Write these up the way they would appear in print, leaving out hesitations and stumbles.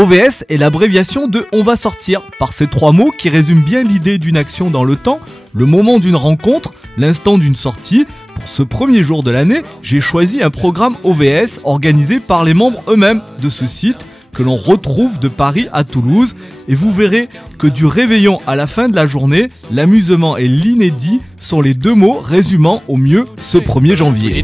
OVS est l'abréviation de « On va sortir ». Par ces trois mots qui résument bien l'idée d'une action dans le temps, le moment d'une rencontre, l'instant d'une sortie. Pour ce premier jour de l'année, j'ai choisi un programme OVS organisé par les membres eux-mêmes de ce site que l'on retrouve de Paris à Toulouse. Et vous verrez que du réveillon à la fin de la journée, l'amusement et l'inédit sont les deux mots résumant au mieux ce 1er janvier.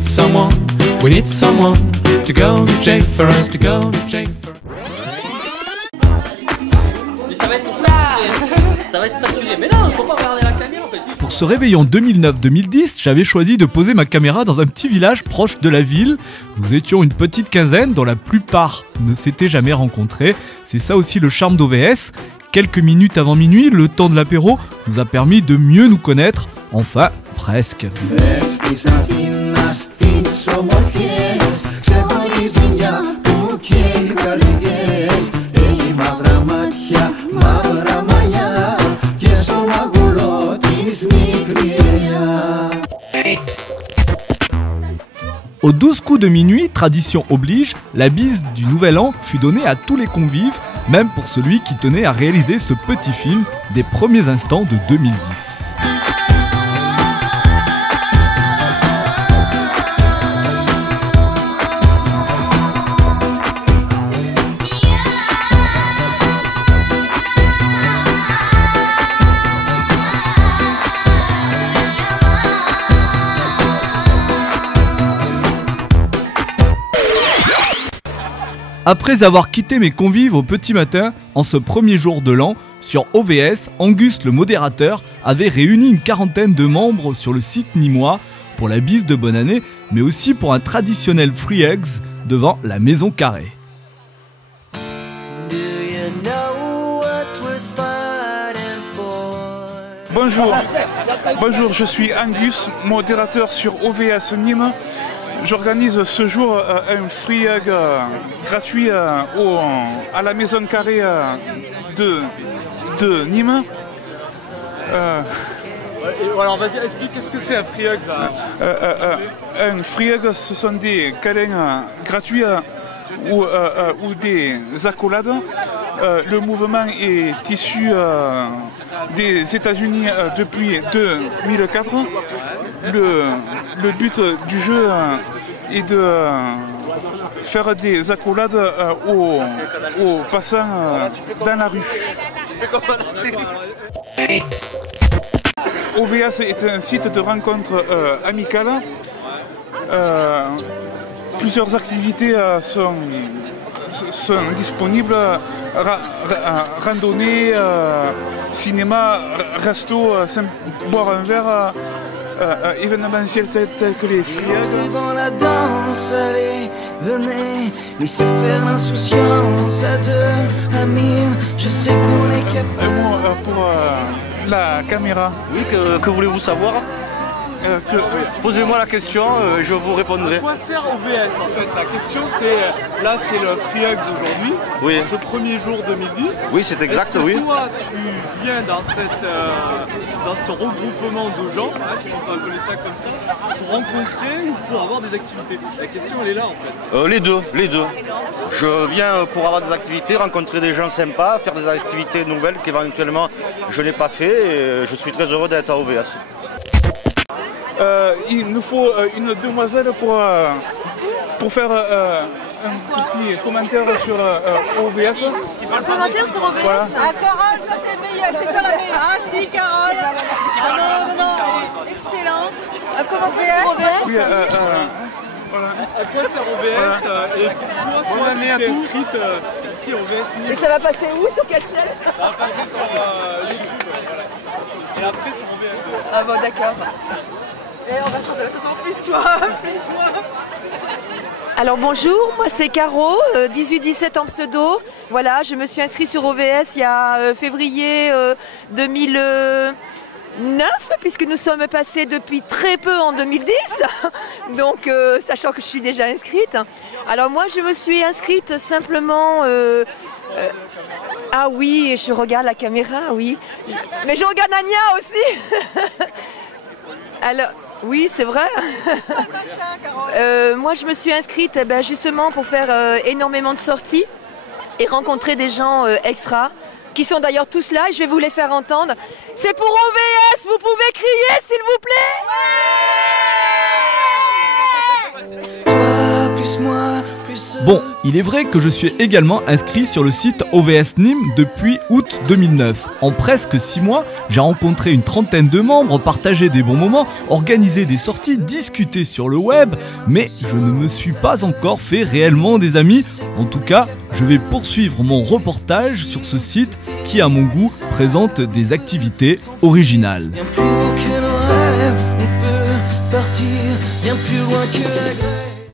Ça va être saturé, mais non, faut pas parler à la caméra en fait. Pour ce réveillon 2009-2010, j'avais choisi de poser ma caméra dans un petit village proche de la ville. Nous étions une petite quinzaine dont la plupart ne s'étaient jamais rencontrés. C'est ça aussi le charme d'OVS. Quelques minutes avant minuit, le temps de l'apéro nous a permis de mieux nous connaître. Enfin, presque. Aux 12 coups de minuit, tradition oblige, la bise du Nouvel An fut donnée à tous les convives, même pour celui qui tenait à réaliser ce petit film des premiers instants de 2010. Après avoir quitté mes convives au petit matin, en ce premier jour de l'an, sur OVS, Angus le modérateur avait réuni une quarantaine de membres sur le site nîmois pour la bise de bonne année, mais aussi pour un traditionnel free eggs devant la maison carrée. Bonjour, je suis Angus, modérateur sur OVS Nîmes. J'organise ce jour un free egg gratuit à la maison carrée de Nîmes. Alors vas-y, explique qu'est-ce que c'est un free egg là. Un free egg, ce sont des câlins gratuits ou des accolades. Le mouvement est issu des États-Unis depuis 2004. Le but du jeu est de faire des accolades aux passants dans la rue. OVS est un site de rencontre amicale. Plusieurs activités sont disponibles, randonnée, cinéma, resto, boire un verre, événementiels tels que les free eggs. Dans la danse, allez, venez, laissez faire l'insouciance à deux, amis, je sais qu'on est capable. Un mot pour la caméra. Oui, que voulez-vous savoir? Posez-moi la question, je vous répondrai. À quoi sert OVS en fait? La question c'est, là c'est le free egg d'aujourd'hui, oui. Ce premier jour 2010. Oui, c'est exact, oui. Toi tu viens dans ce regroupement de gens, hein, si on peut appeler ça comme ça, pour rencontrer ou pour avoir des activités? La question elle est là en fait. Les deux. Je viens pour avoir des activités, rencontrer des gens sympas, faire des activités nouvelles qu'éventuellement je n'ai pas fait et je suis très heureux d'être à OVS. Il nous faut une demoiselle pour faire un petit commentaire sur OVS. Un commentaire sur OVS. Voilà. Ah Carole, toi t'es meilleure, c'est toi la meilleure. Ah si Carole. Ah non, elle est excellente. Un commentaire sur OVS. Oui, voilà. À quoi sert OVS et pourquoi toi tu t'es inscrite ici à OVS Nîmes? Et ça va passer où? Sur quelle chaîne? Ça va passer sur YouTube. Et après sur OVS. Ah bon d'accord. Et on va chanter la chanson, fiche-toi, fiche-moi. Alors bonjour, moi c'est Caro, 18-17 en pseudo. Voilà, je me suis inscrite sur OVS il y a février 2009, puisque nous sommes passés depuis très peu en 2010. Donc sachant que je suis déjà inscrite. Alors moi je me suis inscrite simplement... ah oui, je regarde la caméra, oui. Mais je regarde Ania aussi. Alors... Oui, c'est vrai. Moi, je me suis inscrite justement pour faire énormément de sorties. et rencontrer des gens extra, qui sont d'ailleurs tous là, et je vais vous les faire entendre. C'est pour OVS, vous pouvez crier s'il vous plaît. Toi, plus moi, plus Bon, il est vrai que je suis également inscrit sur le site OVS Nîmes depuis août 2009. En presque 6 mois, j'ai rencontré une trentaine de membres, partagé des bons moments, organisé des sorties, discuté sur le web, mais je ne me suis pas encore fait réellement des amis. En tout cas, je vais poursuivre mon reportage sur ce site qui, à mon goût, présente des activités originales. bien plus haut que nos rêves, on peut partir bien plus loin que la grève.